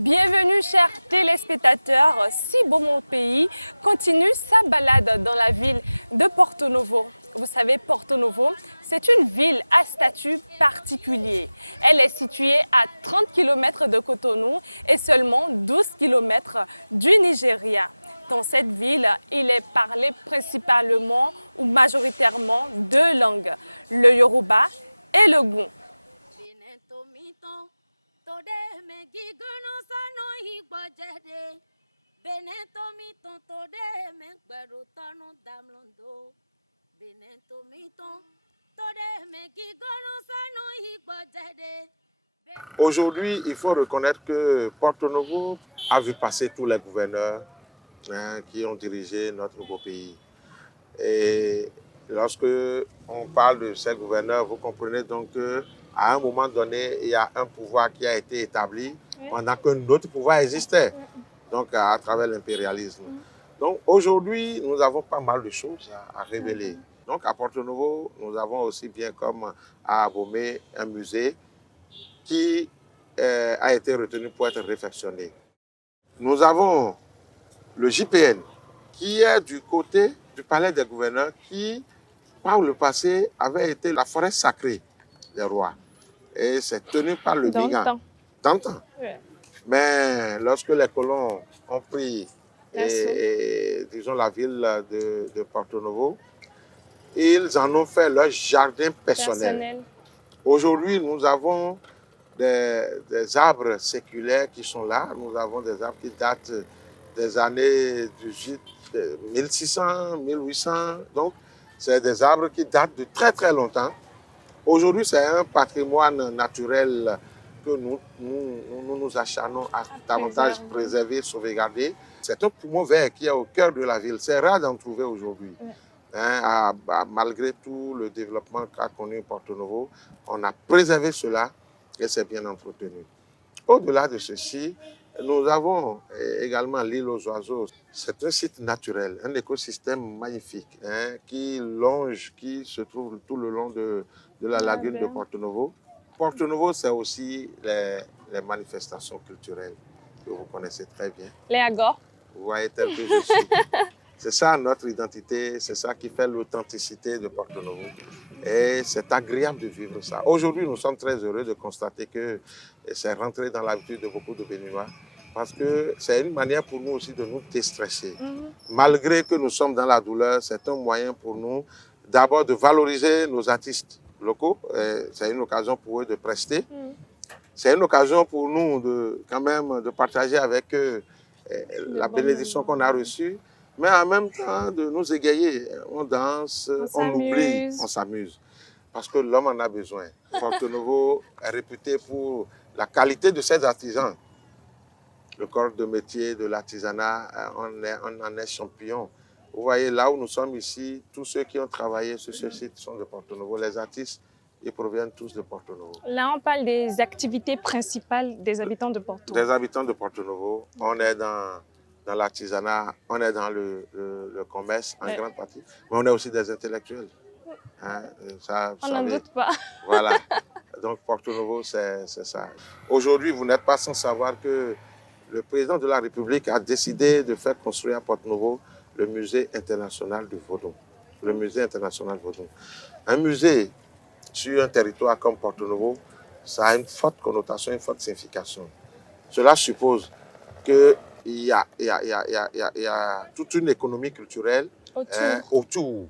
Bienvenue chers téléspectateurs, Si Beau Mon Pays continue sa balade dans la ville de Porto Novo. Vous savez, Porto Novo, c'est une ville à statut particulier. Elle est située à 30 km de Cotonou et seulement 12 km du Nigeria. Dans cette ville, il est parlé principalement ou majoritairement deux langues, le Yoruba et le Gun. Aujourd'hui, il faut reconnaître que Porto Novo a vu passer tous les gouverneurs qui ont dirigé notre beau pays. Et lorsque on parle de ces gouverneurs, vous comprenez donc qu'à un moment donné, il y a un pouvoir qui a été établi pendant qu'un autre pouvoir existait, donc à travers l'impérialisme. Donc aujourd'hui, nous avons pas mal de choses à révéler. Donc à Porto Novo, nous avons aussi bien comme à Abomey un musée qui a été retenu pour être réfectionné. Nous avons le JPN qui est du côté du palais des gouverneurs qui, par le passé, avait été la forêt sacrée des rois. Et c'est tenu par le Migan. D'antan. Ouais. Mais lorsque les colons ont pris disons, la ville de Porto Novo, ils en ont fait leur jardin personnel. Aujourd'hui, nous avons des arbres séculaires qui sont là. Nous avons des arbres qui datent des années 1600, 1800. Donc, c'est des arbres qui datent de très, très longtemps. Aujourd'hui, c'est un patrimoine naturel que nous acharnons à davantage préserver, sauvegarder. C'est un poumon vert qui est au cœur de la ville. C'est rare d'en trouver aujourd'hui. Malgré tout le développement qu'a connu Porto Novo, on a préservé cela et c'est bien entretenu. Au-delà de ceci, nous avons également l'île aux oiseaux. C'est un site naturel, un écosystème magnifique qui se trouve tout le long de la lagune de Porto Novo. Porto Novo, c'est aussi les manifestations culturelles que vous connaissez très bien. Les agores. Vous voyez tel que je suis. C'est ça notre identité, c'est ça qui fait l'authenticité de Porto Novo. Et c'est agréable de vivre ça. Aujourd'hui, nous sommes très heureux de constater que c'est rentré dans l'habitude de beaucoup de Béninois parce que c'est une manière pour nous aussi de nous déstresser. Malgré que nous sommes dans la douleur, c'est un moyen pour nous d'abord de valoriser nos artistes locaux. C'est une occasion pour eux de prester. C'est une occasion pour nous quand même de partager avec eux la bénédiction qu'on a reçue, mais en même temps de nous égayer. On danse, on oublie, on s'amuse. Parce que l'homme en a besoin. Porto Novo est réputé pour la qualité de ses artisans. Le corps de métier de l'artisanat, on en est champion. Vous voyez, là où nous sommes ici, tous ceux qui ont travaillé sur ce site sont de Porto Novo. Les artistes, ils proviennent tous de Porto Novo. Là, on parle des activités principales des habitants de Porto. Des habitants de Porto Novo. On est dans l'artisanat, on est dans le commerce en grande partie, mais on est aussi des intellectuels. On n'en doute pas. Voilà. Donc Porto Novo, c'est ça. Aujourd'hui, vous n'êtes pas sans savoir que le président de la République a décidé de faire construire à Porto Novo le musée international du Vodou. Le musée international Vodou. Un musée sur un territoire comme Porto Novo, ça a une forte connotation, une forte signification. Cela suppose qu'il y a toute une économie culturelle autour.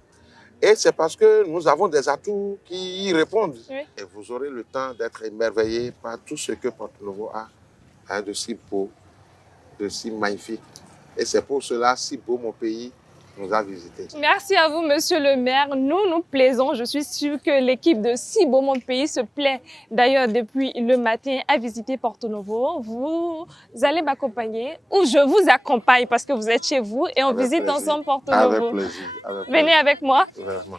Et c'est parce que nous avons des atouts qui y répondent. Oui. Et vous aurez le temps d'être émerveillé par tout ce que Porto Novo a de si beau, de si magnifique. Et c'est pour cela, Si Beau Mon Pays nous a visités. Merci à vous, monsieur le maire. Nous plaisons. Je suis sûre que l'équipe de Si Beau Mon Pays se plaît d'ailleurs depuis le matin à visiter Porto Novo. Vous allez m'accompagner ou je vous accompagne parce que vous êtes chez vous et on visite ensemble Porto Novo. Avec plaisir. Venez avec moi. Vraiment.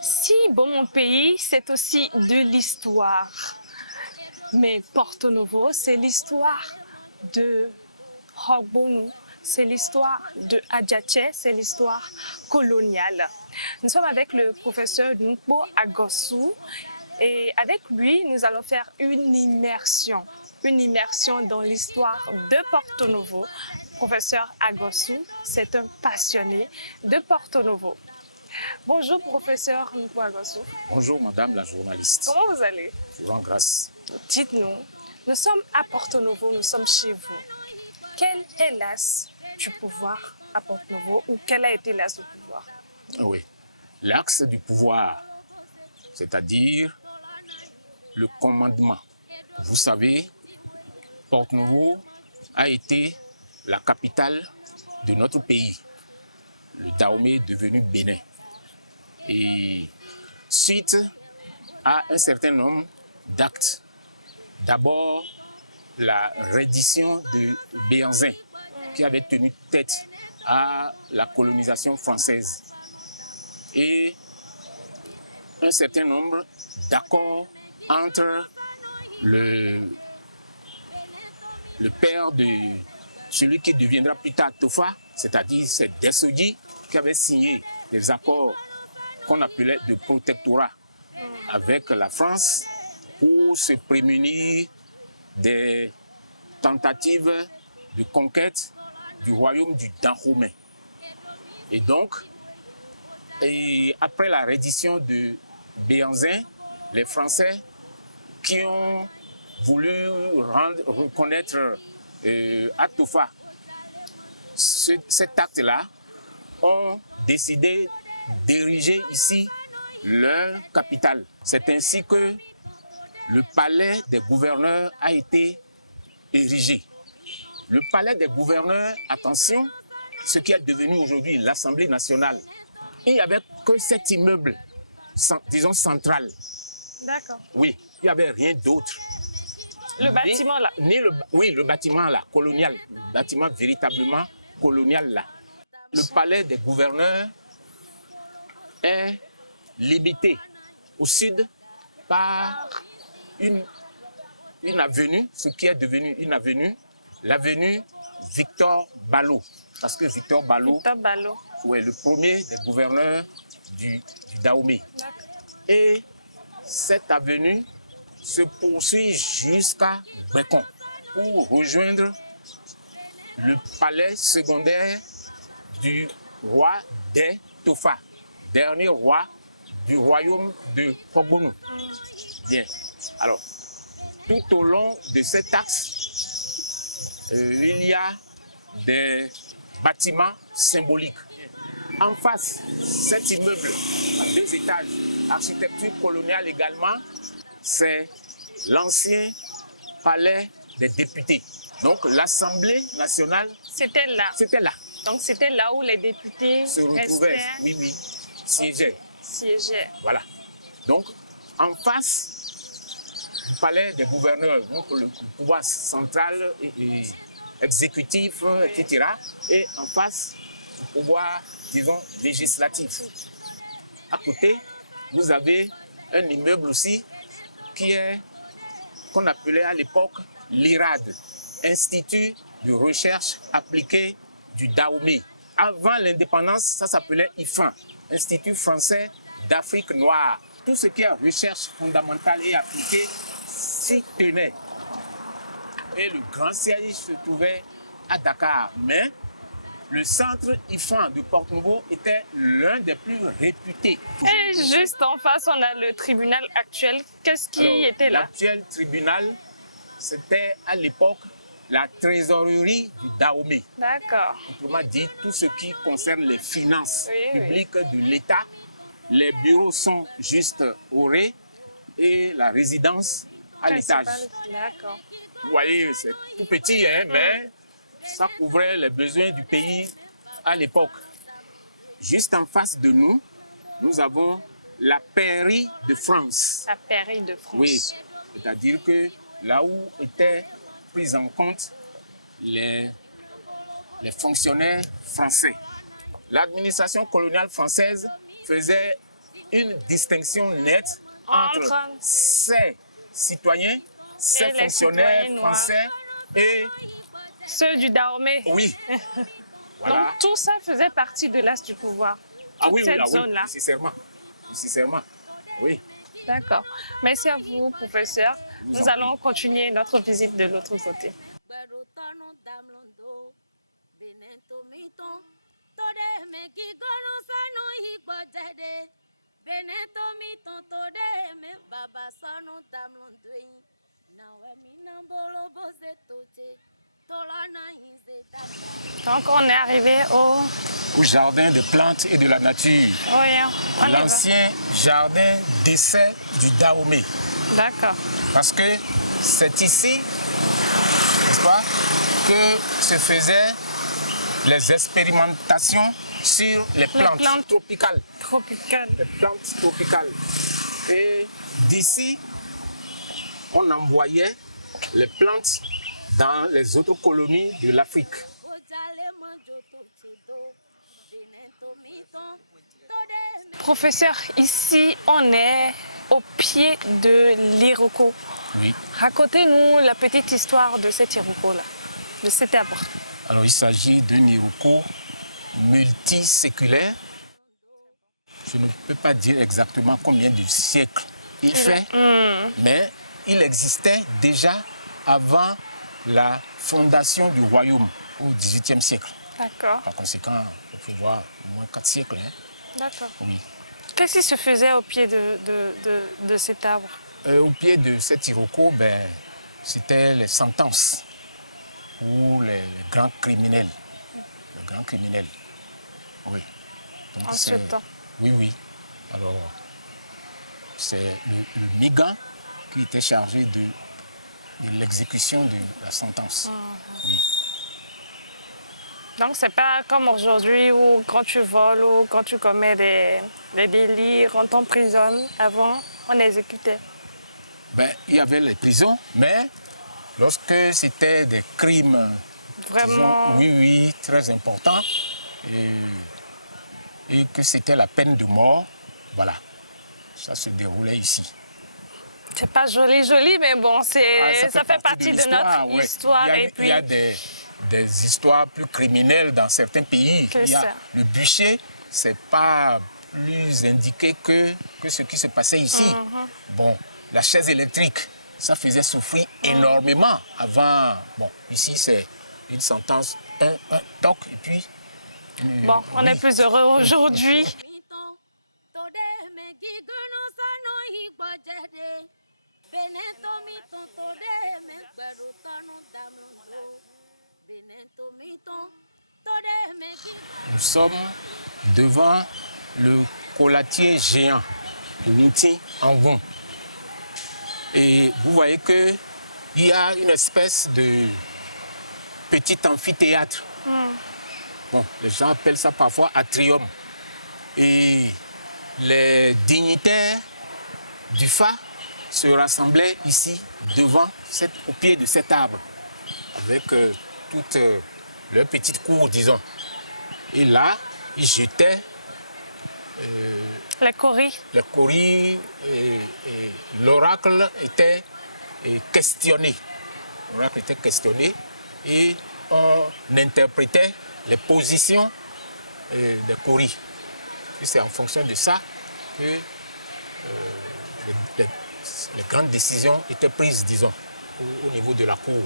Si Beau Mon Pays, c'est aussi de l'histoire. Mais Porto Novo, c'est l'histoire de Hogbonou, c'est l'histoire de Adjache, c'est l'histoire coloniale. Nous sommes avec le professeur Nkpo Agossou et avec lui, nous allons faire une immersion dans l'histoire de Porto Novo. Professeur Agossou, c'est un passionné de Porto Novo. Bonjour, professeur Nkpo Agossou. Bonjour, madame la journaliste. Comment vous allez? Je vous rends grâce. Dites-nous, nous sommes à Porto Novo, nous sommes chez vous. Quel est l'axe du pouvoir à Porto Novo ou quel a été l'axe du pouvoir? Oui, l'axe du pouvoir, c'est-à-dire le commandement. Vous savez, Porto Novo a été la capitale de notre pays. Le Dahomey est devenu Bénin. Et suite à un certain nombre d'actes, d'abord la reddition de Béhanzin, qui avait tenu tête à la colonisation française, et un certain nombre d'accords entre le père de celui qui deviendra plus tard Tofa, c'est-à-dire c'est Dessodji, qui avait signé des accords qu'on appelait de protectorat avec la France pour se prémunir des tentatives de conquête du royaume du Dahomey. Et donc, après la reddition de Béhanzin, les Français qui ont voulu reconnaître à Tofa cet acte-là, ont décidé d'ériger ici leur capitale. C'est ainsi que le palais des gouverneurs a été érigé. Le palais des gouverneurs, attention, ce qui est devenu aujourd'hui l'Assemblée nationale, il n'y avait que cet immeuble, disons central. D'accord. Oui, il n'y avait rien d'autre. Le bâtiment là? Oui, le bâtiment là, colonial, le bâtiment véritablement colonial là. Le palais des gouverneurs est limité au sud par une avenue, ce qui est devenu une avenue, l'avenue Victor Ballot. Parce que Victor Ballot est le premier des gouverneurs du Dahomey. Et cette avenue se poursuit jusqu'à Brécon pour rejoindre le palais secondaire du roi des Tofa, dernier roi du royaume de Hogbonou. Bien. Alors, tout au long de cet axe, il y a des bâtiments symboliques. En face, cet immeuble à 2 étages, architecture coloniale également, c'est l'ancien palais des députés. Donc l'Assemblée nationale, c'était là. C'était là. Donc c'était là où les députés se retrouvaient, oui, siégeaient. Voilà. Donc en face du palais des gouverneurs, donc le pouvoir central et exécutif, etc. Et en face du pouvoir, disons, législatif. À côté, vous avez un immeuble aussi qu'on appelait à l'époque l'IRAD, Institut de recherche appliquée du Dahomey. Avant l'indépendance, ça s'appelait IFAN, Institut français d'Afrique noire. Tout ce qui est recherche fondamentale et appliquée s'y tenait. Et le grand siège se trouvait à Dakar. Mais le centre IFAN de Porto Novo était l'un des plus réputés. Et juste en face, on a le tribunal actuel. Qu'est-ce qui était là? L'actuel tribunal, c'était à l'époque la trésorerie du Dahomey. D'accord. Autrement dit, tout ce qui concerne les finances publiques de l'État. Les bureaux sont juste au rez et la résidence à l'étage. D'accord. Vous voyez, c'est tout petit, hein, mais ça couvrait les besoins du pays à l'époque. Juste en face de nous, nous avons la pairie de France. La pairie de France. Oui, c'est-à-dire que là où étaient pris en compte les fonctionnaires français. L'administration coloniale française faisait une distinction nette entre ses citoyens ces les fonctionnaires citoyens noirs. français et Ceux du Dahomey. oui, Donc voilà. tout ça faisait partie de l'Est du pouvoir. Ah oui, oui, Cette ah oui, zone-là. nécessairement. Nécessairement. Oui. D'accord. Merci à vous, professeur. Vous Nous en allons continuer notre visite de l'autre côté. Donc on est arrivé Au jardin de plantes et de la nature. Oui, on y va. L'ancien jardin d'essai du Dahomey. D'accord. Parce que c'est ici, n'est-ce pas, que se faisaient les expérimentations sur les plantes, plantes. tropicales. Tropical. Les plantes tropicales. Et d'ici, on envoyait les plantes dans les autres colonies de l'Afrique. Professeur, ici on est au pied de l'Iroko. Oui. Racontez-nous la petite histoire de cet Iroko-là, de cet arbre. Alors il s'agit d'un Iroko multiséculaire. Je ne peux pas dire exactement combien de siècles il fait, mais il existait déjà avant la fondation du royaume au XVIIIe siècle. D'accord, Par conséquent, on peut voir au moins 4 siècles. Hein. d'accord. Oui. Qu'est-ce qui se faisait au pied de cet arbre? Au pied de cet Iroko, c'était les sentences pour les grands criminels. Les grands criminels. Oui. Donc, En ce temps. Oui, oui. Alors, c'est le Migan qui était chargé de l'exécution de la sentence. Oui. Donc c'est pas comme aujourd'hui où quand tu voles ou quand tu commets des délits, on t'emprisonne. Avant, on exécutait. Il y avait les prisons, mais lorsque c'était des crimes, Vraiment. disons, oui, très importants, et que c'était la peine de mort, voilà, ça se déroulait ici. C'est pas joli, mais bon, ça fait partie de l'histoire, notre ouais. histoire. Il y a des histoires plus criminelles dans certains pays. Que Il y a ça. le bûcher, c'est pas plus indiqué que ce qui se passait ici. Bon, la chaise électrique, ça faisait souffrir énormément avant. Bon, ici c'est une sentence, un toc, et puis. Bon, on oui. est plus heureux aujourd'hui. Nous sommes devant le collatier géant de Nti Angon. Et vous voyez qu'il y a une espèce de petit amphithéâtre. Bon, les gens appellent ça parfois atrium. Et les dignitaires du Fa se rassemblaient ici, au pied de cet arbre, avec toute leur petite cour, disons. Et là, ils jetaient Les coris. les coris et l'oracle était questionné. L'oracle était questionné et on interprétait les positions des coris. Et c'est en fonction de ça que les grandes décisions étaient prises, disons, au niveau de la cour.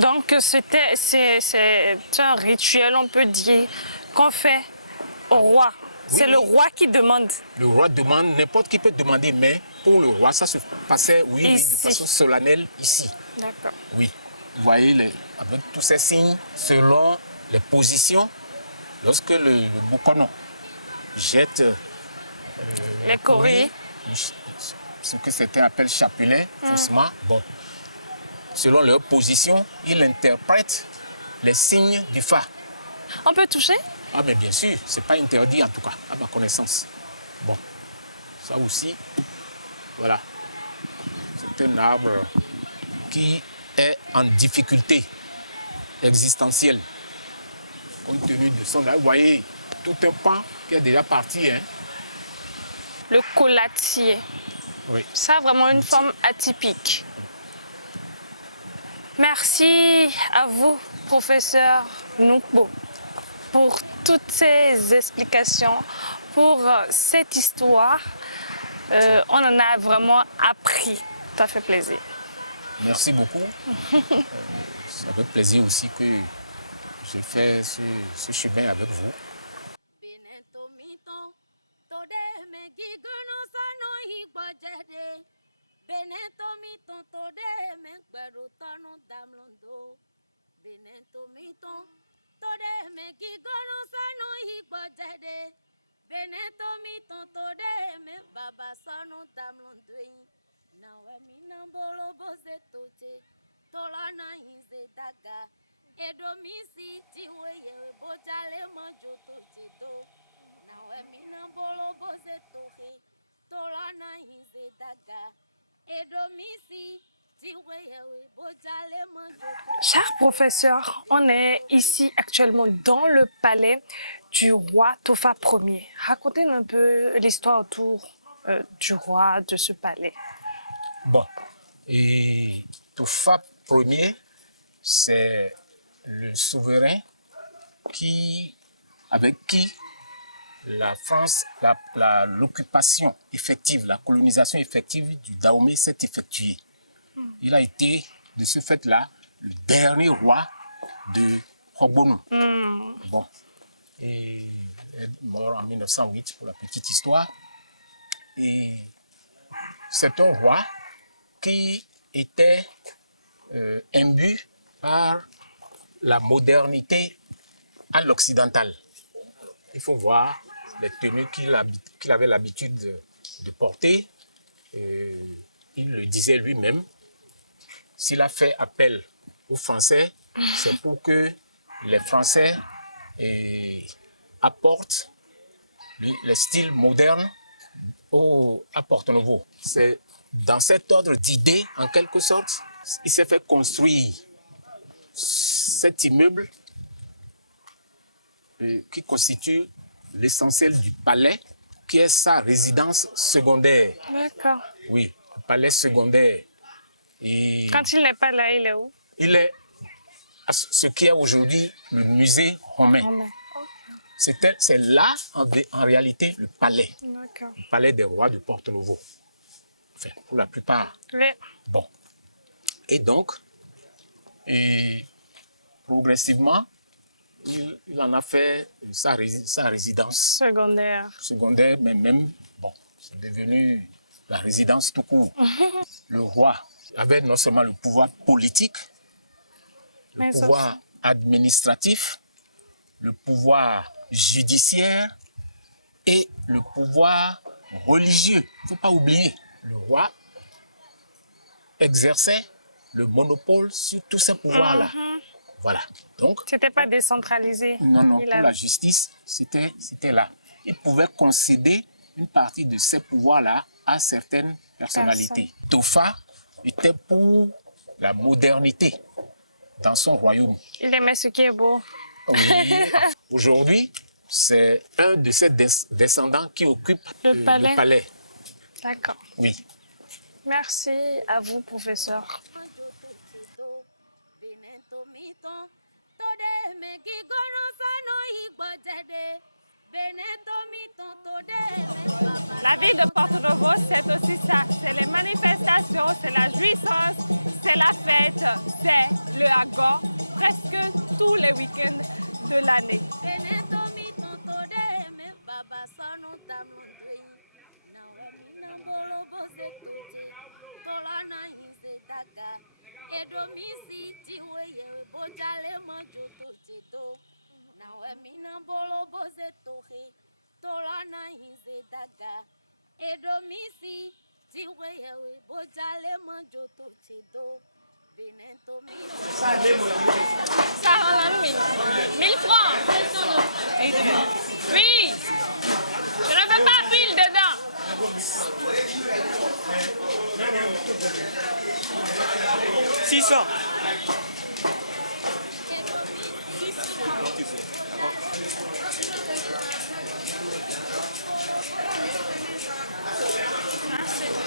Donc c'est un rituel, on peut dire, qu'on fait au roi. Oui, C'est le oui. roi qui demande. Le roi demande, n'importe qui peut demander, mais pour le roi, ça se passait, oui, de Ici. façon solennelle ici. D'accord. Oui. Vous voyez, avec tous ces signes, selon les positions, lorsque le Bukono jette Les coris. ce que certains appellent chapelet, faussement, bon, selon leur position, il interprète les signes du Fa. On peut toucher? Ah, mais bien sûr, c'est pas interdit en tout cas, à ma connaissance. Bon, ça aussi, voilà. C'est un arbre qui est en difficulté existentielle. Compte tenu de son âge, vous voyez, tout un pan qui est déjà parti. Hein. Le collatier. Oui. Ça a vraiment une forme atypique. Merci à vous, professeur Nukbo, pour toutes ces explications, pour cette histoire. On en a vraiment appris. Ça fait plaisir. Merci beaucoup. C'est avec plaisir aussi que je fais ce chemin avec vous. Cher professeur, on est ici actuellement dans le palais du roi Tofa Ier. Racontez-nous un peu l'histoire autour du roi de ce palais. Bon, et Tofa Ier, c'est le souverain avec qui la France, l'occupation effective, la colonisation effective du Dahomey s'est effectuée. Il a été, de ce fait-là, le dernier roi de Hogbonou. Bon, et il est mort en 1908 pour la petite histoire. Et c'est un roi qui était imbu par la modernité à l'occidental. Il faut voir les tenues qu'il avait l'habitude de porter. Il le disait lui-même. S'il a fait appel aux Français, c'est pour que les Français apportent le style moderne à Porto-Novo. C'est dans cet ordre d'idées, en quelque sorte, il s'est fait construire cet immeuble qui constitue l'essentiel du palais, qui est sa résidence secondaire. D'accord. Oui, palais secondaire. Et quand il n'est pas là, il est où? Il est à ce qui est aujourd'hui le musée romain. Okay. C'est là, en réalité, le palais. Le palais des rois de Porto-Novo. Enfin, pour la plupart. Oui. Bon. Et donc, progressivement, il en a fait sa résidence secondaire. Secondaire, mais même, bon, c'est devenu la résidence tout court. Le roi avait non seulement le pouvoir politique, le pouvoir administratif, le pouvoir judiciaire et le pouvoir religieux. Il ne faut pas oublier, le roi exerçait le monopole sur tous ces pouvoirs-là. Voilà. Donc, c'était pas décentralisé. Non, pour la justice, c'était là. Il pouvait concéder une partie de ces pouvoirs-là à certaines personnalités. Tofa était pour la modernité dans son royaume. Il aimait ce qui est beau. Oui. Aujourd'hui, c'est un de ses descendants qui occupe le palais. D'accord. Oui. Merci à vous, professeur. La ville de Porto-Novo, c'est aussi ça. C'est les manifestations, c'est la jouissance, c'est la fête, c'est le accord, presque tous les week-ends de l'année. Ça rend l'ami. 1000 francs. Oui. Je ne fais pas pile dedans. 600.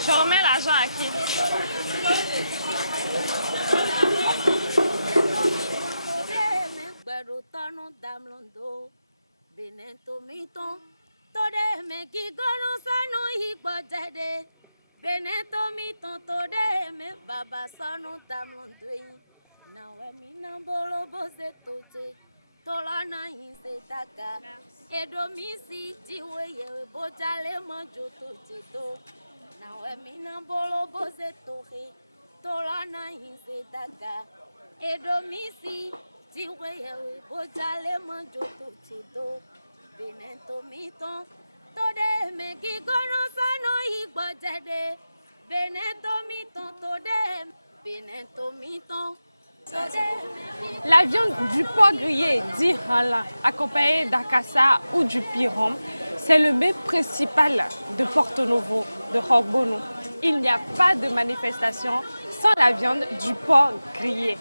Je remets l'argent à qui? La viande du porc grillé, dit hala, accompagnée d'acassa ou du piron, c'est le mets principal de Porto Novo, de Robono. Il n'y a pas de manifestation sans la viande du porc grillé.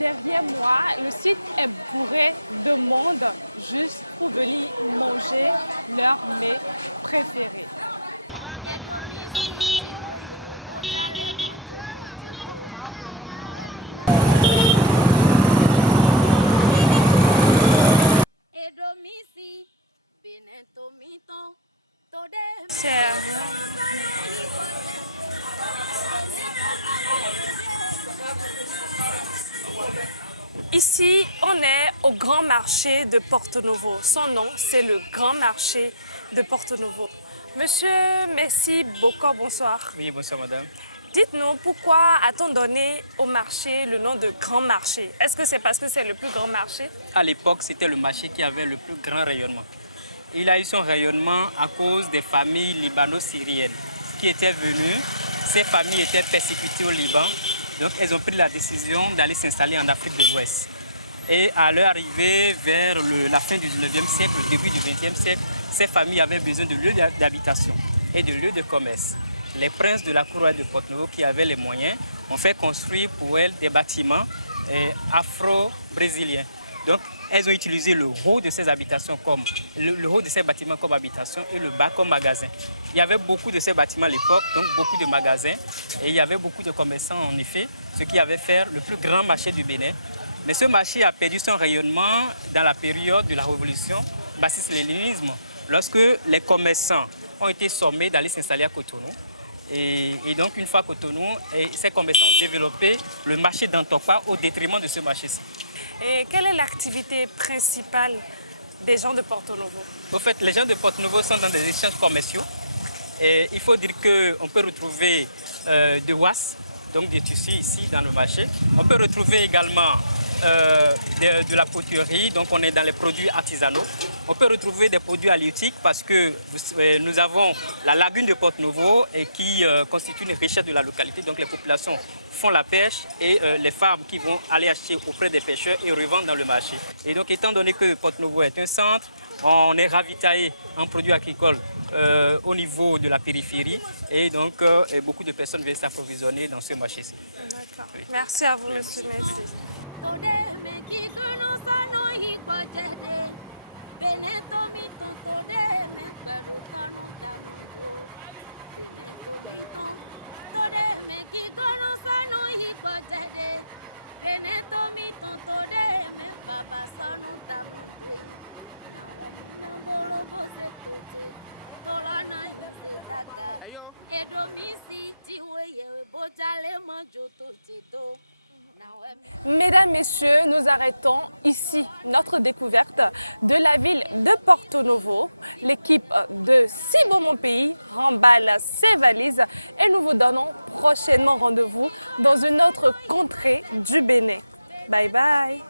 Derrière moi, le site est bourré de monde juste pour venir manger leur mets préféré. Ici, on est au Grand Marché de Porto Novo. Son nom, c'est le Grand Marché de Porto Novo. Monsieur Messi Boko, bonsoir. Oui, bonsoir madame. Dites-nous, pourquoi a-t-on donné au marché le nom de Grand Marché? Est-ce que c'est parce que c'est le plus grand marché? À l'époque, c'était le marché qui avait le plus grand rayonnement. Il a eu son rayonnement à cause des familles libano-syriennes qui étaient venues. Ces familles étaient persécutées au Liban, donc elles ont pris la décision d'aller s'installer en Afrique de l'Ouest. Et à leur arrivée vers la fin du 19e siècle, le début du 20e siècle, ces familles avaient besoin de lieux d'habitation et de lieux de commerce. Les princes de la couronne de Porto Novo qui avaient les moyens ont fait construire pour elles des bâtiments afro-brésiliens. Donc, elles ont utilisé le haut de ces habitations comme le haut de ces bâtiments comme habitation et le bas comme magasin. Il y avait beaucoup de ces bâtiments à l'époque, donc beaucoup de magasins, et il y avait beaucoup de commerçants en effet, ce qui avait fait le plus grand marché du Bénin. Mais ce marché a perdu son rayonnement dans la période de la révolution marxiste-léninisme, lorsque les commerçants ont été sommés d'aller s'installer à Cotonou. Et donc, une fois Cotonou, ces commerçants ont développé le marché d'Antopa au détriment de ce marché-ci. Et quelle est l'activité principale des gens de Porto Novo? Au fait, les gens de Porto Novo sont dans des échanges commerciaux. Et il faut dire qu'on peut retrouver de was, donc des tissus ici dans le marché. On peut retrouver également de la poterie, donc on est dans les produits artisanaux. On peut retrouver des produits halieutiques parce que nous avons la lagune de Porto Novo qui constitue une richesse de la localité. Donc les populations font la pêche et les femmes qui vont aller acheter auprès des pêcheurs et revendent dans le marché. Et donc étant donné que Porto Novo est un centre, on est ravitaillé en produits agricoles au niveau de la périphérie et donc beaucoup de personnes viennent s'approvisionner dans ce marché-ci. D'accord. Merci à vous, monsieur. Merci. Mesdames, Messieurs, nous arrêtons ici notre découverte de la ville de Porto Novo. L'équipe de Si Bon Mon Pays remballe ses valises et nous vous donnons prochainement rendez-vous dans une autre contrée du Bénin. Bye bye!